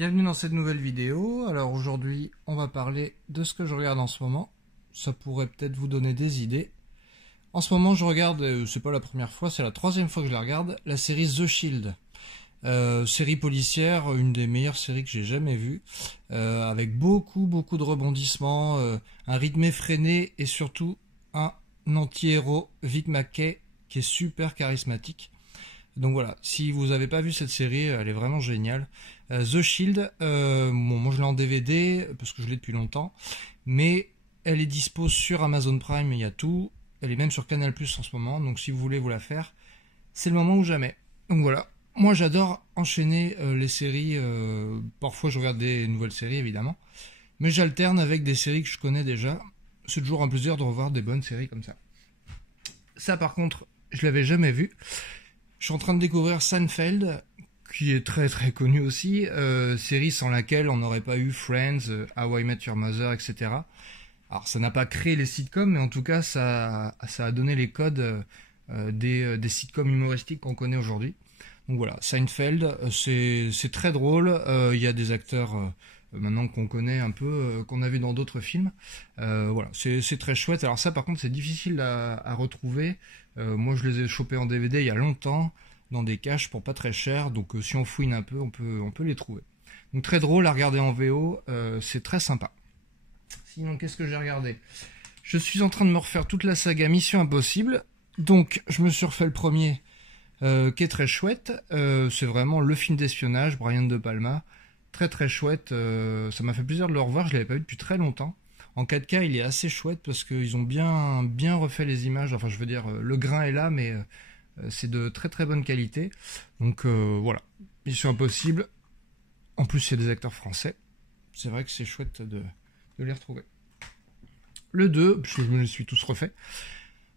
Bienvenue dans cette nouvelle vidéo. Alors aujourd'hui, on va parler de ce que je regarde en ce moment. Ça pourrait peut-être vous donner des idées. En ce moment, je regarde, c'est pas la première fois, c'est la troisième fois que je la regarde, la série The Shield. Série policière, une des meilleures séries que j'ai jamais vues, avec beaucoup de rebondissements, un rythme effréné et surtout un anti-héros, Vic Mackey, qui est super charismatique. Donc voilà, si vous n'avez pas vu cette série, elle est vraiment géniale. The Shield, bon, moi je l'ai en DVD parce que je l'ai depuis longtemps, mais elle est dispo sur Amazon Prime, il y a tout. Elle est même sur Canal Plus en ce moment, donc si vous voulez vous la faire, c'est le moment ou jamais. Donc voilà, moi j'adore enchaîner les séries, parfois je regarde des nouvelles séries évidemment, mais j'alterne avec des séries que je connais déjà. C'est toujours un plaisir de revoir des bonnes séries comme ça. Ça par contre, je l'avais jamais vu. Je suis en train de découvrir Seinfeld, qui est très connu aussi, série sans laquelle on n'aurait pas eu Friends, How I Met Your Mother, etc. Alors ça n'a pas créé les sitcoms, mais en tout cas ça a donné les codes des sitcoms humoristiques qu'on connaît aujourd'hui. Donc voilà, Seinfeld, c'est très drôle, il y a des acteurs maintenant qu'on connaît un peu, qu'on a vu dans d'autres films. Voilà, c'est très chouette. Alors ça par contre c'est difficile à retrouver. Moi je les ai chopés en DVD il y a longtemps, dans des caches pour pas très cher, donc si on fouine un peu, on peut les trouver. Donc très drôle à regarder en VO, c'est très sympa. Sinon, qu'est-ce que j'ai regardé? Je suis en train de me refaire toute la saga Mission Impossible. Donc, je me suis refait le premier, qui est très chouette. C'est vraiment le film d'espionnage, Brian De Palma. Très chouette. Ça m'a fait plaisir de le revoir, je l'avais pas vu depuis très longtemps. En 4K, il est assez chouette parce qu'ils ont bien refait les images. Enfin, je veux dire, le grain est là, mais c'est de très bonne qualité. Donc, voilà. Mission Impossible. En plus, il y a des acteurs français. C'est vrai que c'est chouette de les retrouver. Le 2, parce que je me les suis tous refait.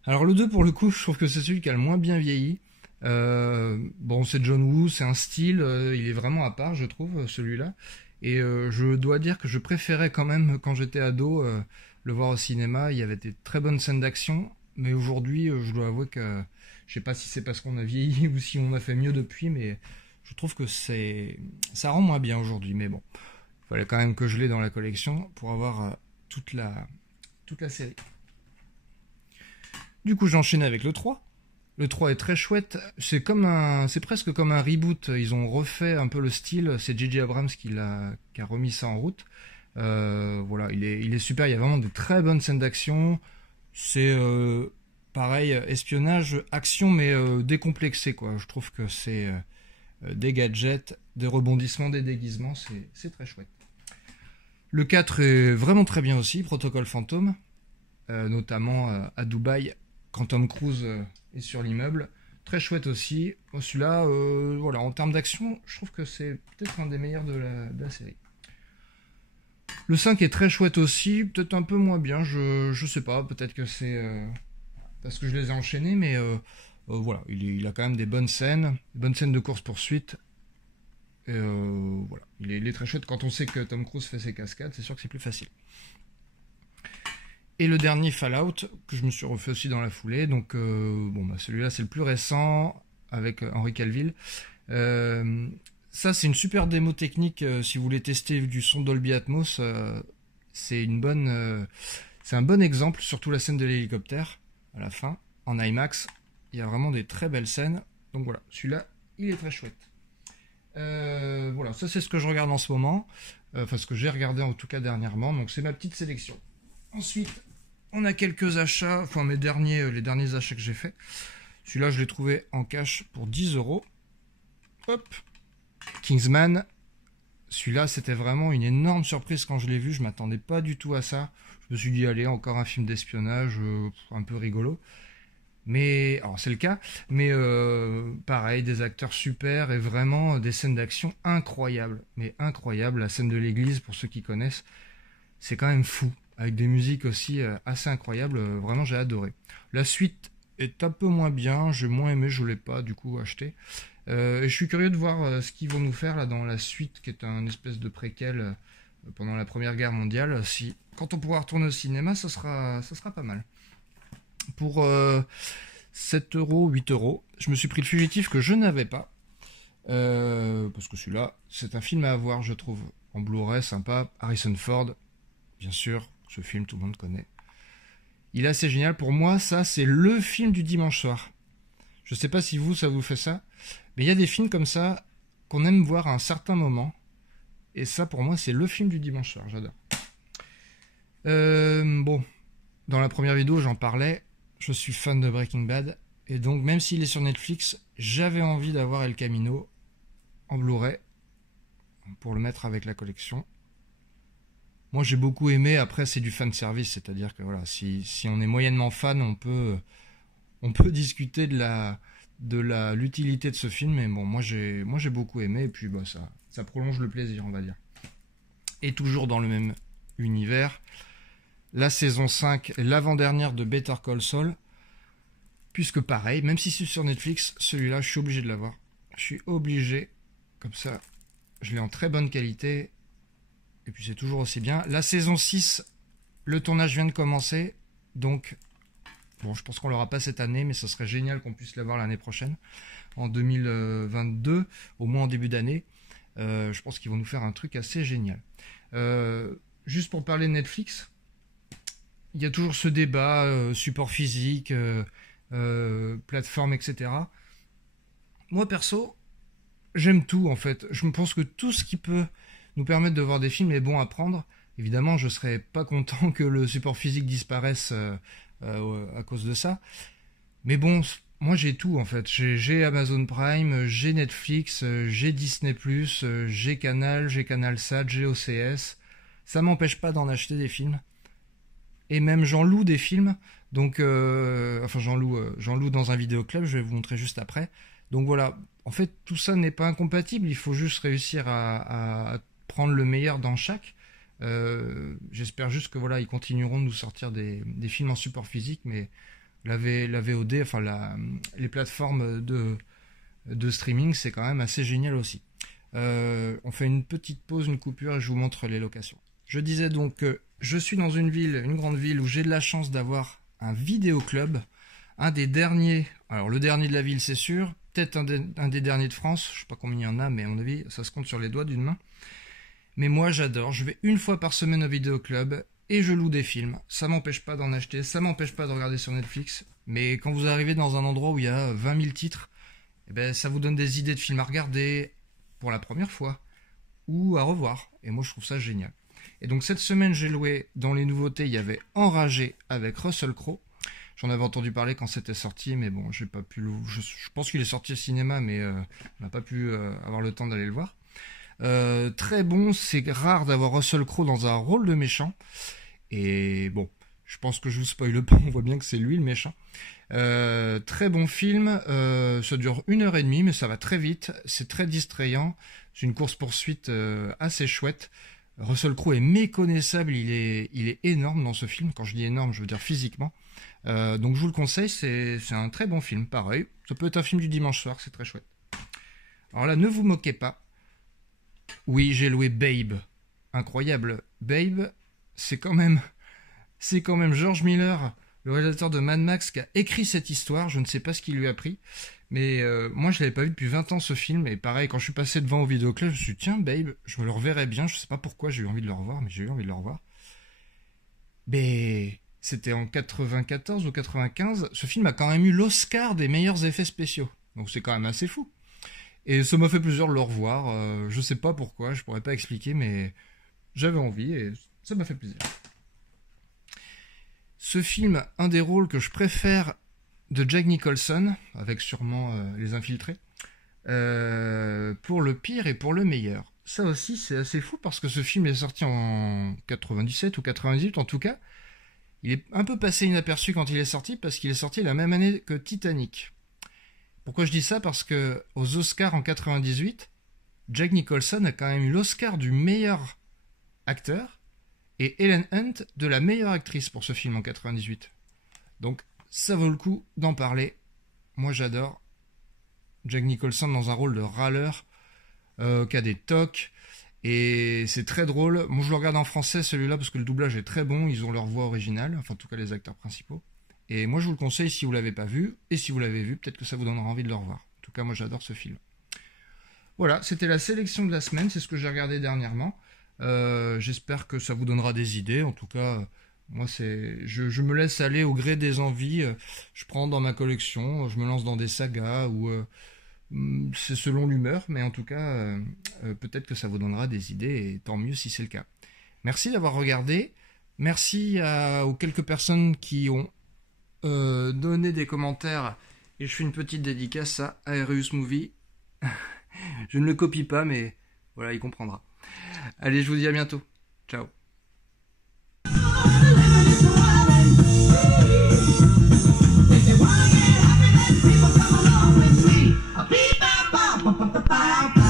Alors le 2 pour le coup, je trouve que c'est celui qui a le moins bien vieilli. Bon, c'est John Woo, c'est un style, il est vraiment à part, je trouve, celui-là. Et je dois dire que je préférais quand même, quand j'étais ado, le voir au cinéma. Il y avait des très bonnes scènes d'action, mais aujourd'hui, je dois avouer que je sais pas si c'est parce qu'on a vieilli ou si on a fait mieux depuis, mais je trouve que ça rend moins bien aujourd'hui. Mais bon, il fallait quand même que je l'ai dans la collection pour avoir toute la série. Du coup, j'enchaîne avec le 3. Le 3 est très chouette. C'est presque comme un reboot. Ils ont refait un peu le style. C'est J.J. Abrams qui a remis ça en route. Voilà, il est super. Il y a vraiment de très bonnes scènes d'action. C'est pareil, espionnage, action, mais décomplexé, quoi. Je trouve que c'est des gadgets, des rebondissements, des déguisements. C'est très chouette. Le 4 est vraiment très bien aussi, Protocole Fantôme, notamment à Dubaï, quand Tom Cruise est sur l'immeuble. Très chouette aussi. Celui-là, voilà, en termes d'action, je trouve que c'est peut-être un des meilleurs de la série. Le 5 est très chouette aussi, peut-être un peu moins bien, je sais pas, peut-être que c'est parce que je les ai enchaînés, mais voilà, il a quand même des bonnes scènes de course-poursuite. Voilà, il est très chouette. Quand on sait que Tom Cruise fait ses cascades, c'est sûr que c'est plus facile. Et le dernier Fallout, que je me suis refait aussi dans la foulée, donc bon, bah, celui-là c'est le plus récent, avec Henry Cavill. Ça c'est une super démo technique, si vous voulez tester du son Dolby Atmos, c'est un bon exemple, surtout la scène de l'hélicoptère, à la fin, en IMAX, il y a vraiment des très belles scènes, donc voilà, celui-là, il est très chouette. Voilà, ça c'est ce que je regarde en ce moment, enfin ce que j'ai regardé en tout cas dernièrement, donc c'est ma petite sélection. Ensuite, on a quelques achats, enfin les derniers achats que j'ai fait. Celui-là, je l'ai trouvé en cash pour 10 €. Hop, Kingsman. Celui-là, c'était vraiment une énorme surprise quand je l'ai vu. Je m'attendais pas du tout à ça. Je me suis dit, allez, encore un film d'espionnage, un peu rigolo. Mais, alors c'est le cas, mais pareil, des acteurs super et vraiment des scènes d'action incroyables. Mais incroyables, la scène de l'église, pour ceux qui connaissent, c'est quand même fou. Avec des musiques aussi assez incroyables, vraiment j'ai adoré. La suite est un peu moins bien, j'ai moins aimé, je ne l'ai pas du coup acheté. Et je suis curieux de voir ce qu'ils vont nous faire là dans la suite, qui est un espèce de préquel pendant la Première Guerre mondiale. Quand on pourra retourner au cinéma, ça sera pas mal. Pour 7 €, 8 €, je me suis pris le fugitif que je n'avais pas. Parce que celui-là, c'est un film à voir, je trouve. En Blu-ray, sympa. Harrison Ford, bien sûr, ce film, tout le monde connaît. Il est assez génial. Pour moi, ça, c'est le film du dimanche soir. Je sais pas si vous, ça vous fait ça, mais il y a des films comme ça qu'on aime voir à un certain moment. Et ça, pour moi, c'est le film du dimanche soir. J'adore. Bon, dans la première vidéo, j'en parlais. Je suis fan de Breaking Bad. Et donc, même s'il est sur Netflix, j'avais envie d'avoir El Camino en Blu-ray pour le mettre avec la collection. Moi, j'ai beaucoup aimé. Après, c'est du fan service, c'est-à-dire que voilà, si on est moyennement fan, on peut discuter de l'utilité de ce film. Mais bon, moi j'ai beaucoup aimé. Et puis, bah, ça prolonge le plaisir, on va dire. Et toujours dans le même univers, la saison 5, l'avant-dernière de Better Call Saul. Puisque pareil, même si c'est sur Netflix, celui-là, je suis obligé de l'avoir. Je suis obligé, comme ça, je l'ai en très bonne qualité. Et puis c'est toujours aussi bien. La saison 6, le tournage vient de commencer. Donc, bon, je pense qu'on l'aura pas cette année, mais ce serait génial qu'on puisse l'avoir l'année prochaine. En 2022, au moins en début d'année. Je pense qu'ils vont nous faire un truc assez génial. Juste pour parler de Netflix, il y a toujours ce débat, support physique... plateforme, etc. Moi, perso, j'aime tout, en fait. Je pense que tout ce qui peut nous permettre de voir des films est bon à prendre. Évidemment, je serais pas content que le support physique disparaisse à cause de ça. Mais bon, moi, j'ai tout, en fait. J'ai Amazon Prime, j'ai Netflix, j'ai Disney+, j'ai Canal, j'ai CanalSat, j'ai OCS. Ça m'empêche pas d'en acheter des films. Et même j'en loue des films, donc enfin j'en loue dans un vidéoclub, je vais vous montrer juste après. Donc voilà, en fait tout ça n'est pas incompatible, il faut juste réussir à prendre le meilleur dans chaque. J'espère juste que voilà ils continueront de nous sortir des films en support physique, mais la VOD, enfin les plateformes de streaming, c'est quand même assez génial aussi. On fait une petite pause, une coupure et je vous montre les locations. Je disais donc que je suis dans une grande ville où j'ai de la chance d'avoir un vidéoclub, un des derniers, alors le dernier de la ville c'est sûr, peut-être un des derniers de France, je sais pas combien il y en a, mais à mon avis ça se compte sur les doigts d'une main. Mais moi j'adore, je vais une fois par semaine au vidéoclub et je loue des films. Ça m'empêche pas d'en acheter, ça m'empêche pas de regarder sur Netflix, mais quand vous arrivez dans un endroit où il y a 20 000 titres, eh ben, ça vous donne des idées de films à regarder pour la première fois ou à revoir. Et moi je trouve ça génial. Et donc cette semaine, j'ai loué, dans les nouveautés, il y avait Enragé avec Russell Crowe. J'en avais entendu parler quand c'était sorti, mais bon, j'ai pas pu je pense qu'il est sorti au cinéma, mais on n'a pas pu avoir le temps d'aller le voir. Très bon, c'est rare d'avoir Russell Crowe dans un rôle de méchant. Et bon, je pense que je vous spoile pas, on voit bien que c'est lui le méchant. Très bon film, ça dure 1h30, mais ça va très vite, c'est très distrayant, c'est une course-poursuite assez chouette. Russell Crowe est méconnaissable, il est énorme dans ce film. Quand je dis énorme, je veux dire physiquement. Donc je vous le conseille, c'est un très bon film. Pareil, ça peut être un film du dimanche soir, c'est très chouette. Alors là, ne vous moquez pas. Oui, j'ai loué Babe. Incroyable. Babe, c'est quand même George Miller, le réalisateur de Mad Max, qui a écrit cette histoire. Je ne sais pas ce qui lui a pris. Mais moi, je l'avais pas vu depuis 20 ans ce film. Et pareil, quand je suis passé devant au vidéoclub, je me suis dit, tiens, Babe, je me le reverrai bien. Je sais pas pourquoi j'ai eu envie de le revoir, mais j'ai eu envie de le revoir. Mais c'était en 94 ou 95. Ce film a quand même eu l'Oscar des meilleurs effets spéciaux. Donc c'est quand même assez fou. Et ça m'a fait plaisir de le revoir. Je sais pas pourquoi, je pourrais pas expliquer, mais j'avais envie et ça m'a fait plaisir. Ce film, un des rôles que je préfère de Jack Nicholson, avec sûrement Les Infiltrés, pour le pire et pour le meilleur. Ça aussi, c'est assez fou parce que ce film est sorti en 97 ou 98 en tout cas. Il est un peu passé inaperçu quand il est sorti parce qu'il est sorti la même année que Titanic. Pourquoi je dis ça? Parce que aux Oscars en 98, Jack Nicholson a quand même eu l'Oscar du meilleur acteur et Helen Hunt de la meilleure actrice pour ce film en 98. Donc ça vaut le coup d'en parler. Moi j'adore Jack Nicholson dans un rôle de râleur qui a des tocs et c'est très drôle. Moi je le regarde en français celui-là parce que le doublage est très bon, ils ont leur voix originale, enfin en tout cas les acteurs principaux. Et moi je vous le conseille si vous l'avez pas vu, et si vous l'avez vu, peut-être que ça vous donnera envie de le revoir. En tout cas moi j'adore ce film. Voilà, c'était la sélection de la semaine, c'est ce que j'ai regardé dernièrement. J'espère que ça vous donnera des idées. En tout cas, moi, je me laisse aller au gré des envies. Je prends dans ma collection, je me lance dans des sagas ou c'est selon l'humeur, mais en tout cas, peut-être que ça vous donnera des idées et tant mieux si c'est le cas. Merci d'avoir regardé. Merci aux quelques personnes qui ont donné des commentaires et je fais une petite dédicace à Aerius Movie. Je ne le copie pas, mais voilà, il comprendra. Allez, je vous dis à bientôt. Ciao. People come along with me.